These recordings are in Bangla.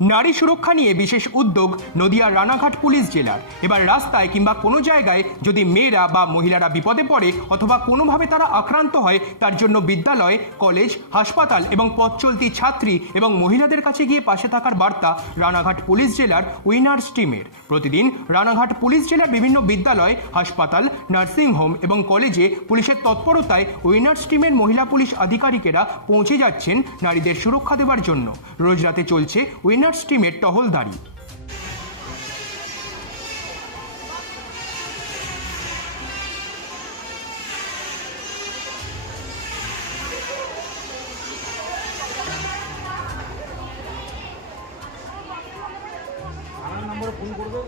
নারী সুরক্ষা নিয়ে বিশেষ উদ্যোগ নদিয়ার রানাঘাট পুলিশ জেলার। এবার রাস্তায় কিংবা কোনো জায়গায় যদি মেয়েরা বা মহিলারা বিপদে পড়ে অথবা কোনোভাবে তারা আক্রান্ত হয়, তার জন্য বিদ্যালয়, কলেজ, হাসপাতাল এবং পথ চলতি ছাত্রী এবং মহিলাদের কাছে গিয়ে পাশে থাকার বার্তা রানাঘাট পুলিশ জেলার উইনার্স টিমের। প্রতিদিন রানাঘাট পুলিশ জেলার বিভিন্ন বিদ্যালয়, হাসপাতাল নার্সিংহোম এবং কলেজে পুলিশের তৎপরতায় উইনার্স টিমের মহিলা পুলিশ আধিকারিকেরা পৌঁছে যাচ্ছেন নারীদের সুরক্ষা দেওয়ার জন্য। রোজ রাতে চলছে উইনার্স টিমের টহলদারি নম্বরে ফোন করবে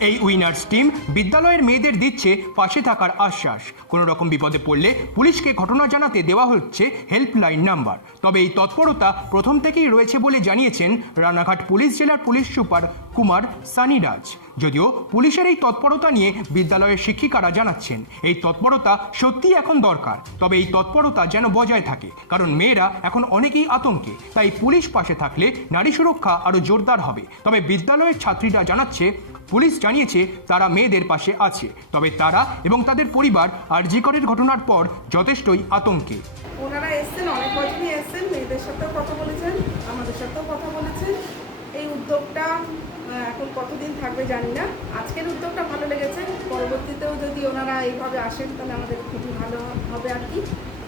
এই উইনার্স টিম বিদ্যালয়ের মেয়েদের দিচ্ছে পাশে থাকার আশ্বাস। কোনো রকম বিপদে পড়লে পুলিশকে ঘটনা জানাতে দেওয়া হচ্ছে হেল্পলাইন নাম্বার। তবে এই তৎপরতা প্রথম থেকেই রয়েছে বলে জানিয়েছেন রানাঘাট পুলিশ জেলার পুলিশ সুপার কুমার সানিরাজ। যদিও পুলিশের এই তৎপরতা নিয়ে বিদ্যালয়ের শিক্ষিকারা জানাচ্ছেন, এই তৎপরতা সত্যিই এখন দরকার। তবে এই তৎপরতা যেন বজায় থাকে, কারণ মেয়েরা এখন অনেকেই আতঙ্কে, তাই পুলিশ পাশে থাকলে নারী সুরক্ষা আরও জোরদার হবে। তবে বিদ্যালয়ের ছাত্রীরা জানাচ্ছে, পুলিশ জানিয়েছে তারা মেয়েদের পাশে আছে, তবে তারা এবং তাদের পরিবার আর আরজিকরের ঘটনার পর যথেষ্টই আতঙ্কে। ওনারা এসছেন, অনেক বছরই এসছেন, মেয়েদের সাথেও কথা বলেছেন, আমাদের সাথেও কথা বলেছেন। এই উদ্যোগটা এখন কতদিন থাকবে জানি না। আজকের উদ্যোগটা ভালো লেগেছে। পরবর্তীতেও যদি ওনারা এইভাবে আসেন, তাহলে আমাদের খুবই ভালো হবে আর কি।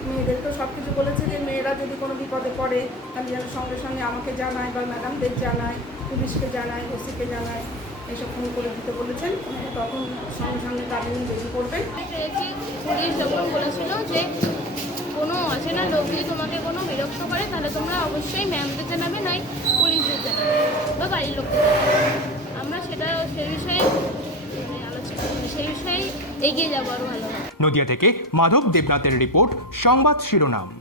মেয়েদেরকেও সব কিছু বলেছে যে, মেয়েরা যদি কোনো বিপদে পড়ে, তাহলে যেন সঙ্গে সঙ্গে আমাকে জানায় বা ম্যাডামদের জানায়, পুলিশকে জানায়, ওসিকে জানায়। এসব ফোন করে দিতে বলেছেন। তখন সঙ্গে সঙ্গে নিয়ে বেরিয়ে পড়বেন। যখন বলেছিল যে, কোনো অচেনা লোক যদি তোমাকে কোনো বিরক্ত করে, তাহলে তোমরা অবশ্যই ম্যামদের জানাবে, নয় পুলিশদের জানাবে বা বাড়ির লোকদের বিষয়ে এগিয়ে যাব ভালো। নদিয়া থেকে মাধব দেবনাথের রিপোর্ট সংবাদ শিরোনাম।